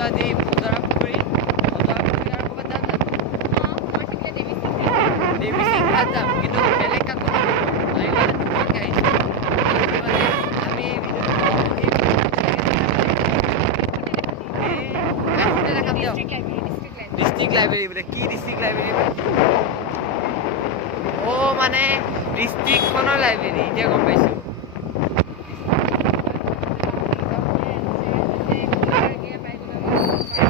আহিছোঁ আজি মজৰা পুখুৰী আৰু ক'ৰবাত যাম জানো দেৱী সিং ঘাট যাম কিন্তু বেলেগ কাকো আমি মানে নোপোৱাকৈ আহিছোঁ মানে আমি দেখাম দিয়ক ডিষ্ট্ৰিক্ট লাইব্ৰেৰী বোলে কি ডিষ্ট্ৰিক্ট লাইব্ৰেৰী অ' মানে ডিষ্ট্ৰিক্টখনৰ লাইব্ৰেৰী এতিয়া গম পাইছোঁ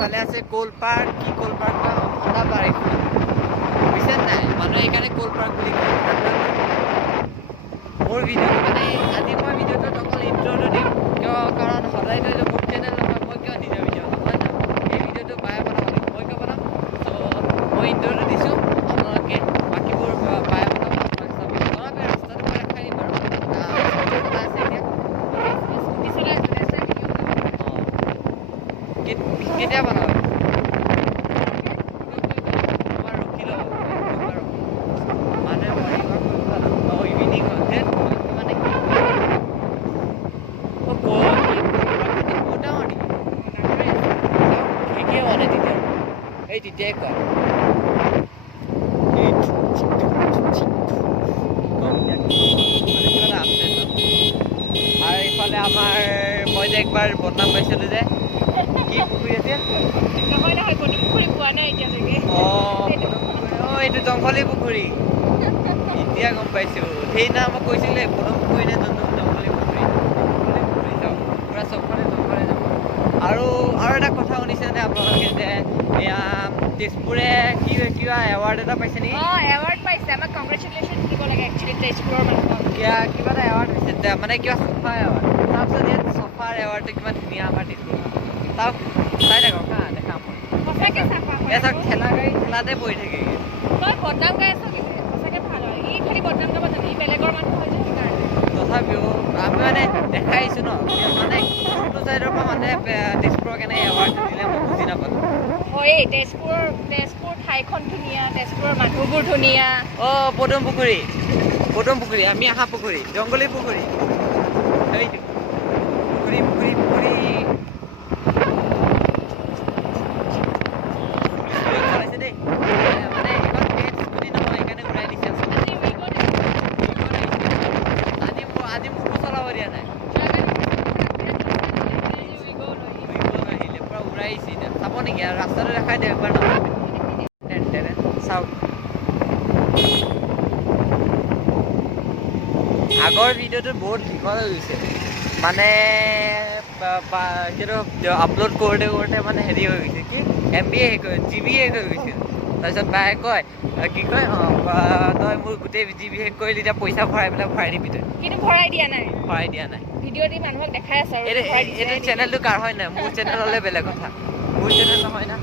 এইফালে আছে কোল পাৰ্ক কি কোল পাৰ্ক বা ঠাণ্ডা পাৰ্ক বুজিছে নাই মানুহে সেইকাৰণে কোল পাৰ্ক বুলি কয় মোৰ ভিডিঅ'টো মানে আজি মই ভিডিঅ'টোত অকল ইণ্ট্ৰ'টো দিম কিয় কাৰণ সদায়তো এইটো মোৰ চেনেল নহয় মই কিয় নিজৰ ভিডিঅ' নহয় এই ভিডিঅ'টো বায়ে বনাব লাগিব মই কিয় বনাম চ' মই ইণ্ট্ৰ'টো দিছোঁ আপোনালোকে বাকীবোৰ বায়ে বনাব ৰাস্তাটো মই দেখাই দিম বাৰু কেতিয়া বনাব তোমাৰ ৰখি ল'ব মানুহে ইভিনিং মানে এই তেতিয়াই কয় আৰু এইফালে আমাৰ মই যে একবাৰ বদনাম পাইছিলোঁ যে কি পুখুৰী আছিল অঁ এইটো জংঘলী পুখুৰী এতিয়া গম পাইছোঁ সেইদিনা মই কৈছিলে পদম পুখুৰী নে জংঘলী পুখুৰী যাওঁ পূৰা চবফালে জংঘলে যাব আৰু এটা কথা শুনিছেনে আপোনালোকে যে এয়া তেজপুৰে কিবা এৱাৰ্ড এটা পাইছে নেকি এৱাৰ্ড পাইছে আমাক কংগ্ৰেচুলেশ্যন দিব লাগে একচুৱেলি তেজপুৰৰ মানুহক কিবা এটা এৱাৰ্ড হৈছে মানে কিবা চফা এৱাৰ্ড তাৰপিছত ইয়াত চফাৰ এৱাৰ্ডটো কিমান ধুনীয়া আমাৰ তেজপুৰখন চাওক চাই থাকক হা দেখাম মই সঁচাকৈ চাফা হয় চাওক ঠেলা গাড়ী ঠেলাতে পৰি থাকে তই বদনাম গাই আছ কিন্তু সঁচাকৈ ভাল হয় ই খালি বদনাম গাব জানে ই বেলেগৰ মানুহ হয় যে সেইকাৰণে তথাপিও আমি মানে দেখাই আহিছোঁ ন মানে কোনটো ছাইডৰ পৰা মানুহে তেজপুৰক কেনেকৈ এৱাৰ্ডটো দিলে মই বুজি নাপালোঁ হয়েই তেজপুৰ ঠাইখন ধুনীয়া তেজপুৰৰ মানুহবোৰ ধুনীয়া অঁ পদম পুখুৰী আমি আহা পুখুৰী জংঘলী পুখুৰী সেইটো পুখুৰী দেই মানে এইখন পেট স্কুটি নহয় সেইকাৰণে ঘূৰাই দিছে আজি মোকো চলাব দিয়া নাই আহিলে পূৰা উৰাইছে এতিয়া চাব নেকি আৰু ৰাস্তাটো দেখাই দিয়ক একবাৰ ন চাওক আগৰ ভিডিঅ'টো বহুত দীঘল হৈ গৈছে মানে সেইটো আপলোড কৰোঁতে মানে হেৰি হৈ গৈছে কি MB GB শেষ হৈ গৈছিল তাৰপিছত বায়ে কয় কি কয় তই মোৰ গোটেই GB শেষ কৰিলি এতিয়া পইচা ভৰাই দিবি তই কিন্তু ভৰাই দিয়া নাই ভিডিঅ' দি মানুহক দেখাই আছে এইটো চেনেলটো কাৰ হয় নাই মোৰ চেনেল হ'লে বেলেগ কথা মোৰ চেনেল নহয় না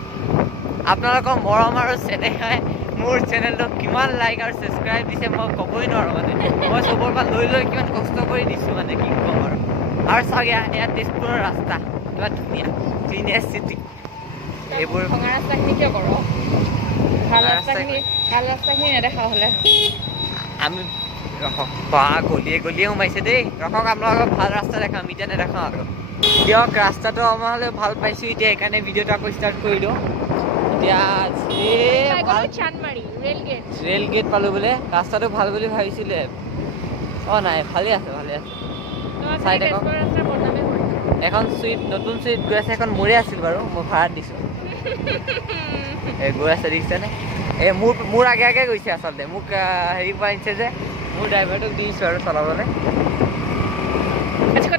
আপোনালোকৰ মৰম আৰু চেনেহে মোৰ চেনেলটোক কিমান লাইক আৰু ছাবস্ক্ৰাইব দিছে মই ক'বই নোৱাৰোঁ মানে মই চবৰ পৰা লৈ কিমান কষ্ট কৰি দিছোঁ মানে কি ক'ম আৰু চাওক এয়া তেজপুৰৰ ৰাস্তা কিমান ধুনীয়া ক্লিনেষ্ট চিটি এইবোৰ ভঙা ৰাস্তাখিনি কিয় কৰ ভাল ৰাস্তাখিনি নেদেখা হ'লে আমি ৰখক গলিয়ে সোমাইছে দেই ৰখক আপোনালোকক ভাল ৰাস্তা দেখাম এতিয়া নেদেখাওঁ আৰু দিয়ক ৰাস্তাটো আমাৰ হ'লে ভাল পাইছোঁ এতিয়া সেইকাৰণে ভিডিঅ'টো আকৌ ষ্টাৰ্ট কৰি দিওঁ এতিয়া ৰেল গেট পালোঁ বোলে ৰাস্তাটো ভাল বুলি ভাবিছিলে অঁ নাই ভালে আছে চাই থাকক এখন নতুন চুইফ্ট গৈ আছে এখন মোৰে আছিল বাৰু মই ভাড়াত দিছোঁ গৈ আছে দেখিছেনে এই মোৰ আগে গৈছে আচলতে মোক হেৰি পৰা আনিছে যে মোৰ ড্ৰাইভাৰটোক দিছোঁ আৰু চলাবলৈ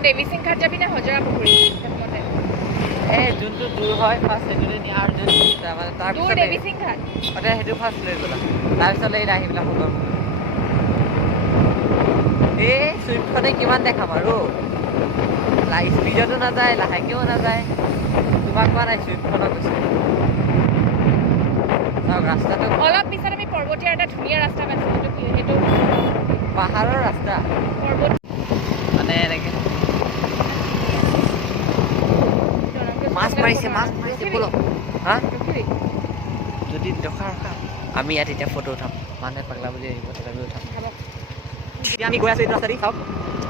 দেৱী সিং ঘাট যাবি নে হজৰা পুখুৰী এই যোনটো দূৰ হয় ফাৰ্ষ্ট সেইটোলৈ নিয়া আৰু যোনটো মানে তাৰপিছত দেৱী সিং ঘাট সেইটো ফাৰ্ষ্ট লৈ গ'লা তাৰপিছত এই আহি পেলাই সুন্দৰ এই চুইফ্টখনে কিমান দেখাম আৰু স্পীডতো নাযায় লাহেকেও নাযায় তোমাক কোৱা নাই চুইফ্টখনক কৈছোঁ চাওক ৰাস্তাটো অলপ পিছত আমি পৰ্বতীয়া এটা ধুনীয়া ৰাস্তা পাইছোঁ সেইটো পাহাৰৰ ৰাস্তা মানে এনেকৈ মাছ মাৰিছে ব'লক হা যদি ৰখা আমি ইয়াত এতিয়া ফটো উঠাম মানুহে পাগলা বুলি আহিব তথাপিও উঠাম এতিয়া আমি গৈ আছোঁ এইটো ৰাস্তা দি চাওক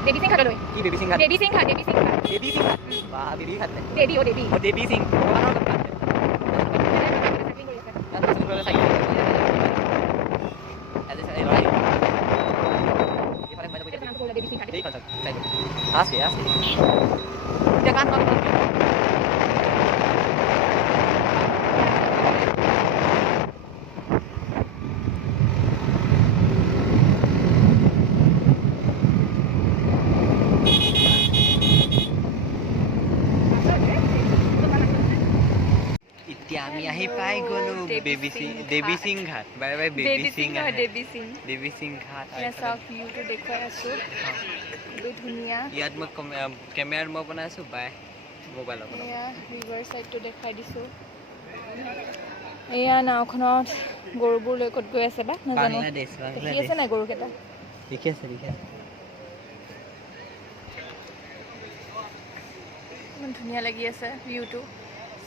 দেৱী সিং ঘাটলৈ কি বেবী সিং ঘাট দেৱী সিং ঘাট বেবী সিং ঘাট বা বেবী ঘাট নে দেৱী অ দেৱী দেৱী সিং ভগৱানৰ ঘাট তাত চুল কৰে চাই আজি চাই লৰাই ইফালে মই যাব দেৱী সিং ঘাট দেই কথা চাই আছে এতিয়া কান এতিয়া আমি আহি পাই গলো দেৱী সিং ঘাট বাই বাই বেবী সিং দেৱী সিং ঘাট চাওক ভিউটো দেখুৱাই আছো বহুত ধুনীয়া ইয়াত মই কেমেৰাত মই বনাই আছো বাই মোবাইলত এয়া ৰিভাৰ চাইডটো দেখাই দিছো এয়া নাওখনত গৰুবোৰ লৈ ক'ত গৈ আছে বা নাজানো বাংলাদেশ দেখি আছে নাই গৰুকেইটা দেখি আছে ইমান ধুনীয়া লাগি আছে ভিউটো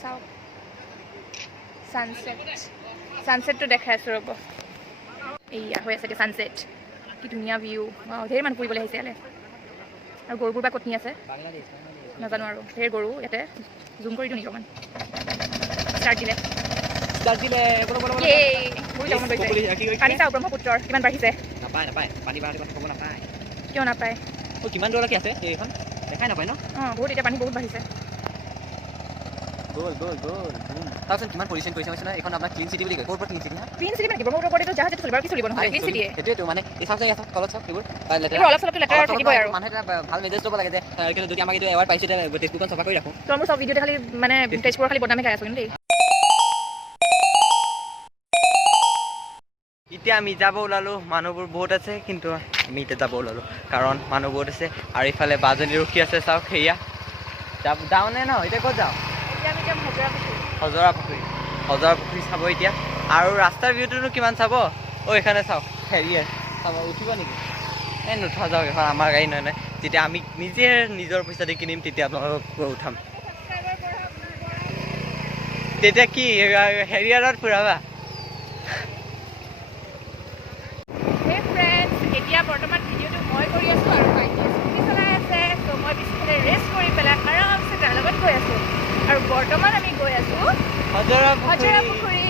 চাওক ছানছেটটো দেখাই আছোঁ ৰ'ব এইয়া হৈ আছে ছানছেট কি ধুনীয়া ভিউ ধেৰ মানুহ ফুৰিবলৈ আহিছে ইয়ালৈ আৰু গৰুবোৰ বা ক'ত নি আছে নাজানো আৰু ধেৰ গৰু ইয়াতে জুম কৰি দিওঁ নেকি অকণমান ষ্টাৰ্ট দিলে পানী চাওক ব্ৰহ্মপুত্ৰৰ কিমান বাঢ়িছে নাপায় পানী বাঢ়ি ক'ব নাপায় কিয় নাপায় কিমান দূৰলৈকে আছে এইখন দেখাই নাপায় ন বহুত এতিয়া পানী বহুত বাঢ়িছে গ'ল তাৰপিছত কিমান পলিউশ্যন কৰিছে হৈছে ন এইখন আপোনাৰ ক্লিন চিটি বুলি কয় ক'ৰ পৰা ক্লিন চিটি ক্লিন চিটি মানে ব্ৰহ্মপুত্ৰৰ ওপৰতো জাহাজ চলিব আৰু কি চলিব নহয় ক্লিন চিটিয়ে সেইটোৱেতো মানে এই চাওক চাওক তলত চাওক এইবোৰ অলপ চলপটো লেতেৰা থাকিবই আৰু মানুহে এটা ভাল মেছেজ ল'ব লাগে যে কিন্তু যদি আমাক এইটো এৱাৰ্ড পাইছোঁ তেতিয়া তেজপুৰখন চাফা কৰি ৰাখোঁ তো মোৰ চব ভিডিঅ'তে খালি মানে তেজপুৰৰ খালি বদনামে খাই আছোঁ কিন্তু দেই এতিয়া আমি যাব ওলালোঁ মানুহবোৰ বহুত আছে কিন্তু আমি এতিয়া যাব ওলালোঁ কাৰণ মানুহ বহুত আছে আৰু ইফালে বাজনী ৰখি আছে চাওক সেয়া যাওঁনে ন এতিয়া ক'ত যাওঁ হজৰা পুখুৰী চাব এতিয়া আৰু ৰাস্তাৰ ভিউটোনো কিমান চাব এইখানে চাওক হেৰি চাব উঠিব নেকি এই নুঠা যাওক এখন আমাৰ গাড়ী নহয় যেতিয়া আমি নিজে নিজৰ পইচা দি কিনিম তেতিয়া আপোনালোকক উঠাম তেতিয়া কি হেৰিয়াৰত ফুৰাবা এতিয়া বৰ্তমান ভিডিঅ'টো মই কৰি আছোঁ আৰু ভাইটিয়ে স্কুটি চলাই আছে ত' মই পিছফালে ৰেষ্ট কৰি পেলাই আৰামছে তাৰ লগত গৈ আছোঁ আৰু বৰ্তমান আমি গৈ আছোঁ হজৰা পুখুৰী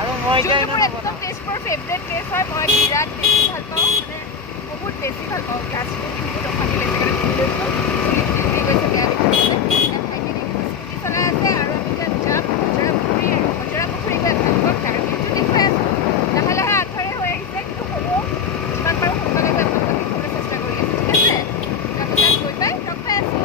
আৰু মই যোনটো মোৰ একদম তেজপুৰৰ ফেভৰেট প্লেচ হয় মই বিৰাট বেছি ভাল পাওঁ মানে বহুত বেছি ভাল পাওঁ গাছটো বহুত অশান্তি লাগিছে স্কুটি চলাই আছে আৰু আমি এতিয়া যাম হজৰা পুখুৰী গৈ আপোনালোকক তাৰ ভিউটো দেখুৱাই আছোঁ লাহে লাহে আন্ধাৰে হৈ আহিছে কিন্তু হ'লেও যিমান পাৰোঁ সোনকালে গৈ আপোনালোকক দেখুৱাবলৈ চেষ্টা কৰি আছোঁ ঠিক আছে তাত গৈ পাই লগ পাই আছোঁ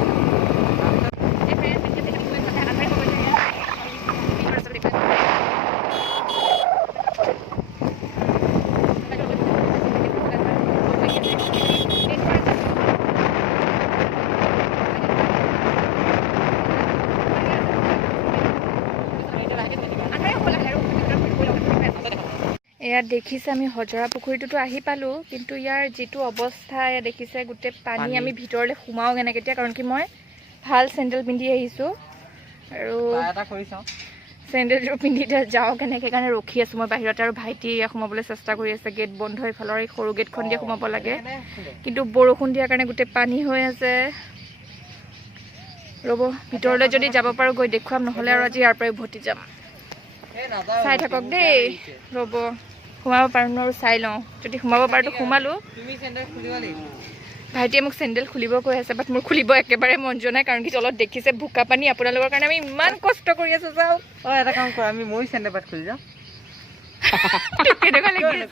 ইয়াত দেখিছে আমি হজৰা পুখুৰীটোতো আহি পালোঁ কিন্তু ইয়াৰ যিটো অৱস্থা ইয়াত দেখিছে গোটেই পানী আমি ভিতৰলৈ সোমাওঁ কেনেকৈ এতিয়া কাৰণ কি মই ভাল চেণ্ডেল পিন্ধি আহিছোঁ আৰু চেণ্ডেলযোৰ পিন্ধি যাওঁ কেনেকৈ কাৰণে ৰখি আছোঁ মই বাহিৰতে আৰু ভাইটি সোমাবলৈ চেষ্টা কৰি আছে গেট বন্ধ এইফালৰ এই সৰু গেটখন দিয়ে সোমাব লাগে কিন্তু বৰষুণ দিয়াৰ কাৰণে গোটেই পানী হৈ আছে ৰ'ব ভিতৰলৈ যদি যাব পাৰোঁ গৈ দেখুৱাম নহ'লে আৰু আজি ইয়াৰ পৰাই উভতি যাম চাই থাকক দেই ৰ'ব সোমাব পাৰোঁ নোৱাৰোঁ চাই লওঁ যদি সোমাব পাৰোঁতো সোমালোঁ ভাইটিয়ে মোক চেণ্ডেল খুলিব কৈ আছে বাট মোৰ খুলিব একেবাৰে মন যোৱা নাই কাৰণ কি তলত দেখিছে বোকা পানী আপোনালোকৰ কাৰণে আমি ইমান কষ্ট কৰি আছোঁ চাওক এটা কাম কৰা আমি মই চেণ্ডেল পাত খুলি যাওঁ কেনেকুৱা লাগি আছে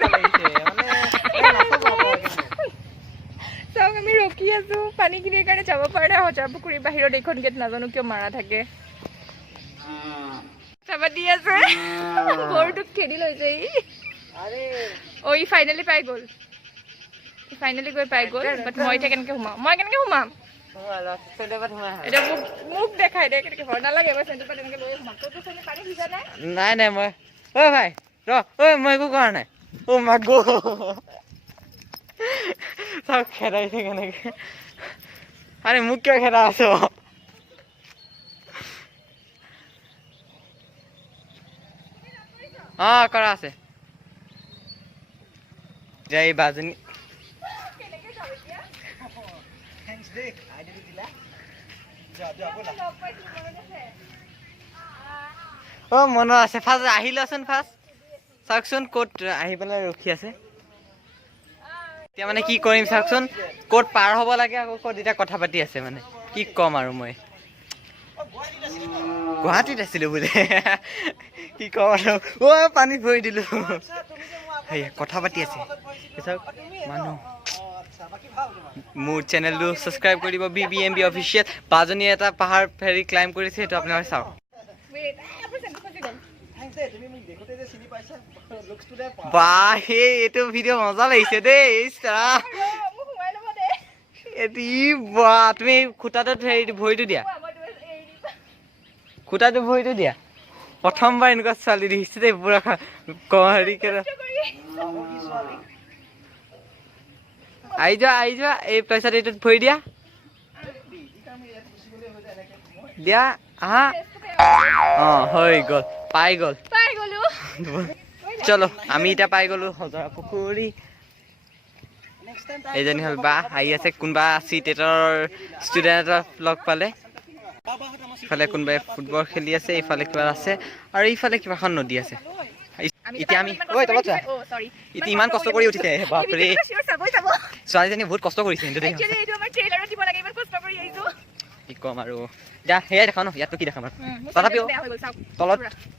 চাওক আমি ৰখি আছোঁ পানীখিনিৰ কাৰণে যাব পৰা নাই হজৰা পুখুৰীৰ বাহিৰত এইখন গেট নাজানো কিয় মাৰা থাকে চাবা দি আছে গৰুটোক খেদি লৈ যায় ই ফাইনেলি পাই গ'ল ফাইনেলি গৈ পাই গ'ল বাট মই এতিয়া কেনেকৈ সোমাম এতিয়া মোক দেখাই দে কেনেকৈ হয় নালাগে মই চেণ্ডেল পাত এনেকৈ লৈ সোমাম তইতো চেণ্ডেল পানী ভিজা নাই নাই মই ভাই মই একো কৰা নাই মাগো চাওক খেদাইছে কেনেকৈ আৰে মোক কিয় খেদা আছো কৰা আছে যাই বাজনী অ মনত আছে ফাৰ্ষ্ট আহিলাচোন ফাৰ্ষ্ট চাওকচোন ক'ত আহি পেলাই ৰখি আছে এতিয়া মানে কি কৰিম চাওকচোন ক'ত পাৰ হ'ব লাগে আকৌ ক'ত এতিয়া কথা পাতি আছে মানে কি ক'ম আৰু মই গুৱাহাটীত আছিলো বোলে কি ক'ম আৰু অ পানীত ভৰি দিলো সেয়া কথা পাতি আছে চাওক মানুহ মোৰ চেনেলটো ছাবস্ক্ৰাইব কৰি দিব BBMB অফিচিয়েল বাজনী এটা পাহাৰ ফেৰি ক্লাইম্ব কৰিছে সেইটো আপোনালোকে চাওক বাহ সেই এইটো ভিডিঅ' মজা লাগিছে দেই তুমি খুটাটোত ভৰিটো দিয়া খুটাটো ভৰিটো দিয়া প্ৰথমবাৰ এনেকুৱা ছোৱালী দেখিছে দেই পুৰা হেৰি আহি যোৱা এই পইচাটো এইটোত ভৰি দিয়া দিয়া আহা অ হৈ গ'ল পাই গ'লো চলো আমি এতিয়া পাই গ'লো হজৰা পুখুৰী এইজনী হ'ল বা আহি আছে কোনোবা C-TET-ৰ ষ্টুডেণ্ট এটা লগ পালে ইফালে কোনোবাই ফুটবল খেলি আছে ইফালে কিবা আছে আৰু ইফালে কিবা এখন নদী আছে এতিয়া আমি এতিয়া ইমান কষ্ট কৰি উঠিছে বাপৰে ছোৱালীজনী বহুত কষ্ট কৰিছে কিন্তু কি ক'ম আৰু এতিয়া সেয়াই দেখাওঁ ন ইয়াততো কি দেখাম আৰু তথাপিও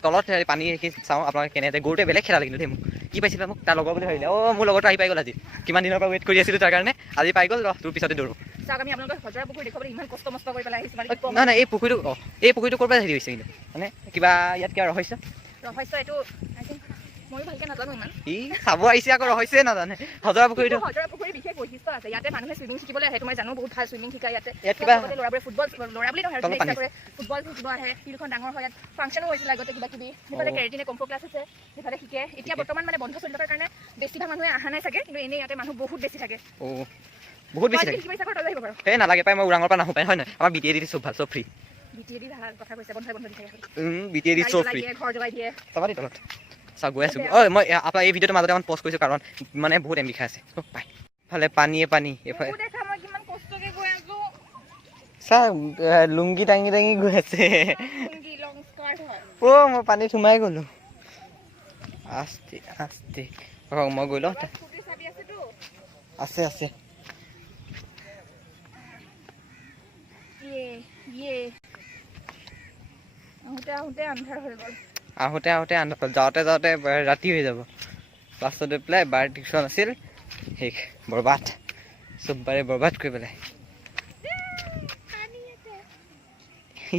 তলত পানী চাওঁ আপোনালোকে কেনেকৈ গৰুটোৱে বেলেগ খেলালে কিন্তু দেই মোক কি পাইছিলে মোক তাৰ লগৰ বুলি ভাবিলে মোৰ লগৰটো আহি পাই গ'ল আজি কিমান দিনৰ পৰা ৱেইট কৰি আছিলোঁ তাৰ কাৰণে আজি পাই গ'ল তোৰ পিছতে দৌৰো নাই নাই এই পুখুৰীটো ক'ৰ পৰা হেৰি হৈছে কিন্তু মানে কিবা ইয়াত কিবা ৰহস্য চাব আহিছে আকৌ ৰহস্যই নাজানে হজৰা পুখুৰীটো বিশেষ বৈশিষ্ট্য আছে ইয়াতে মানুহে চুইমিং শিকিবলৈ আহে মই জানো বহুত ভাল চুইমিং শিকায় ইয়াতে ইয়াত কিবা ল'ৰাবোৰে ল'ৰা বুলি নহয় ফুটবল শিকিব আহে ফিল্ডখন ডাঙৰ হয় ইয়াত ফাংচনো হৈছিল আগতে কিবা কিবি সেইফালে কেৰেটিনে কম্ফু ক্লাছ আছে সেইফালে শিকে এতিয়া বৰ্তমান মানে বন্ধ চলি থকাৰ কাৰণে বেছিভাগ মানুহে অহা নাই চাগে কিন্তু এনেই ইয়াতে মানুহ বহুত বেছি থাকে বহুত বেছি থাকে এই নালাগে পাই মই ওৰাঙৰ পৰা নাহো পাই হয় নহয় আমাৰ BTAD চব ভাল চব ফ্ৰী BTAD চব ফ্ৰী ঘৰ জ্বলাই দিয়ে চাওক গৈ আছোঁ মই আপোনাৰ এই ভিডিঅ'টো মাজতে অকণ পষ্ট কৰিছোঁ কাৰণ মানে বহুত এম বিষাই আছে পাই ফালে পানী এইফালে চাওক লুংগি দাঙি গৈ আছে মই পানীত সোমাই গ'লো আস্তে মই গৈ লওঁ আছে আহোঁতে আন্ধাৰ যাওঁতে ৰাতি হৈ যাব লাষ্টত গৈ পেলাই বাৰ টিউশ্যন আছিল শেষ বৰবাদ চব বাৰে বৰবাদ কৰি পেলাই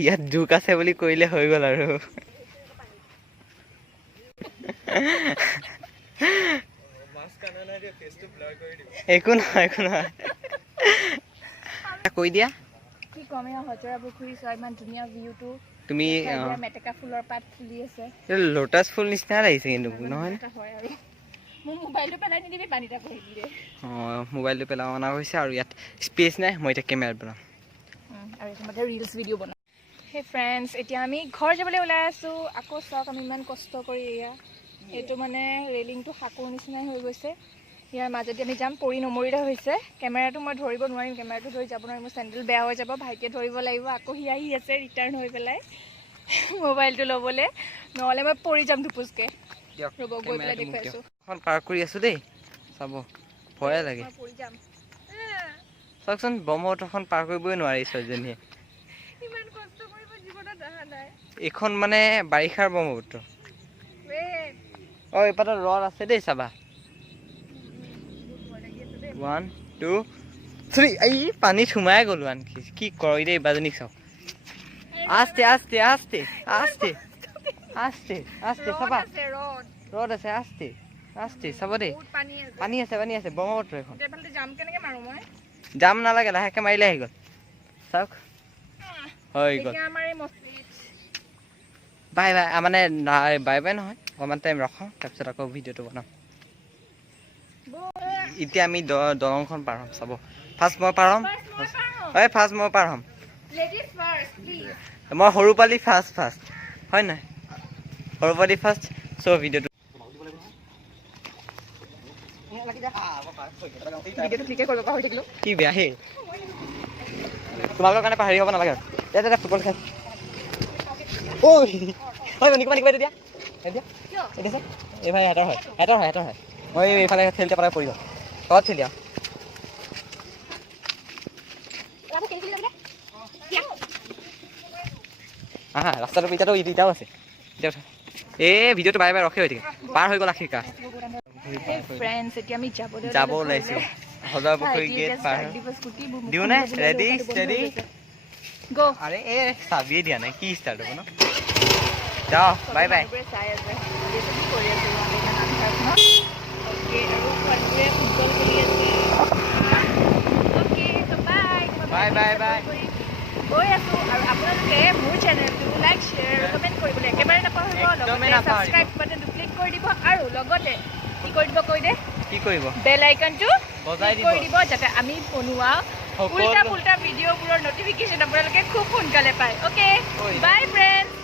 ইয়াত জোক আছে বুলি কৰিলে হৈ গ'ল আৰু একো নহয় কৈ দিয়া কি কমে হজৰা পুখুৰী চোৱা ইমান ধুনীয়া ভিউটো তুমি মেটেকা ফুলৰ পাত ফুলি আছে লোটাছ ফুল নিচিনা লাগিছে কিন্তু নহয় মোবাইলটো পেলাই নিদিবি পানীটা পৰি দিয়ে মোবাইলটো পেলাব অনা হৈছে আৰু ইয়াত স্পেচ নাই মই এতিয়া কেমেৰাত বনাম আৰু এইসময়তে ৰিলছ ভিডিঅ' বনাম সেই ফ্ৰেণ্ডছ এতিয়া আমি ঘৰ যাবলৈ ওলাই আছোঁ আকৌ চাওক আমি ইমান কষ্ট কৰি এইটো মানে ৰেলিংটো শাকুৰ নিচিনাই হৈ গৈছে ইয়াৰ মাজেদি আমি যাম পৰি নমৰিলে হৈছে কেমেৰাটো মই ধৰিব নোৱাৰিম কেমেৰাটো ধৰি যাব নোৱাৰিম মোৰ চেণ্ডেল বেয়া হৈ যাব ভাইটিয়ে ধৰিব লাগিব আকৌ সি আহি আছে ৰিটাৰ্ণ হৈ পেলাই মোবাইলটো ল'বলৈ নহ'লে মই পৰি যাম ধুপুচকৈ ৰ'ব গৈ পেলাই দেখুৱাই আছোঁ এখন পাৰ কৰি আছোঁ দেই চাব ভয়ে লাগে চাওকচোন ব্ৰহ্মপুত্ৰখন পাৰ কৰিবই নোৱাৰি ছোৱালীজনীয়ে এইখন মানে বাৰিষাৰ ব্ৰহ্মপুত্ৰ এইপাতে ৰড আছে দেই চাবা 1 2 3 এই পানীত সোমাই গ'লো আনকি কি কৰোঁ দেই বাজনীক চাওক আস্তে চাবা ৰড আছে আস্তে চাব দেই পানী আছে ব্ৰহ্মপুত্ৰ এখন জাম নালাগে লাহেকৈ মাৰিলে আহি গ'ল চাওক হৈ গ'ল বাই মানে বাই নহয় অকণমান টাইম ৰখাওঁ তাৰপিছত আকৌ ভিডিঅ'টো বনাম এতিয়া আমি দলংখন পাৰ হ'ম চাব ফাৰ্ষ্ট মই পাৰ হ'ম মই সৰু পালি ফাৰ্ষ্ট হয় নাই সৰু পালি ফাৰ্ষ্ট চ' ভিডিঅ'টো কি বেয়া হে তোমালোকৰ কাৰণে পাহৰি হ'ব নালাগে আৰু এতিয়া ফুটবল খেল ঐ হয় নিকিবা নিকিবা এতিয়া এতিয়া এতিয়া এইফালে হেঁতৰ হয় মই এইফালে খেলতে পালে পৰিব তলত খেলি আৰু হা ৰাস্তাটো এতিয়াতো ইটাও আছে এতিয়া উঠা এই ভিডিঅ'টো বাৰে বাৰে ৰখি হৈ থাকে পাৰ হৈ গ'ল আশীকা ফ্ৰেণ্ডছ এতিয়া আমি যাব ওলাইছোঁ হজৰা পুখুৰী গেট পাৰ দিওঁ নে ৰেডি ষ্টেডি গো আৰে এই চাবিয়ে দিয়া নাই কি ষ্টাৰ্ট হ'ব ন যাওঁ bye bye bye bye bye গৈ আছোঁ আৰু আপোনালোকে মোৰ চেনেলটো লাইক শ্বেয়াৰ কমেণ্ট কৰিবলৈ একেবাৰে নাপাহৰিব লগতে ছাবস্ক্ৰাইব বাটনটো ক্লিক কৰি দিব আৰু লগতে কি কৰি দিব কৈ দে কি কৰিব বেল আইকনটো বজাই ক্লিক কৰি দিব যাতে আমি বনোৱা উল্টা পুল্টা ভিডিঅ'বোৰৰ নটিফিকেশ্যন আপোনালোকে খুব সোনকালে পায় অ'কে বাই ফ্ৰেণ্ডছ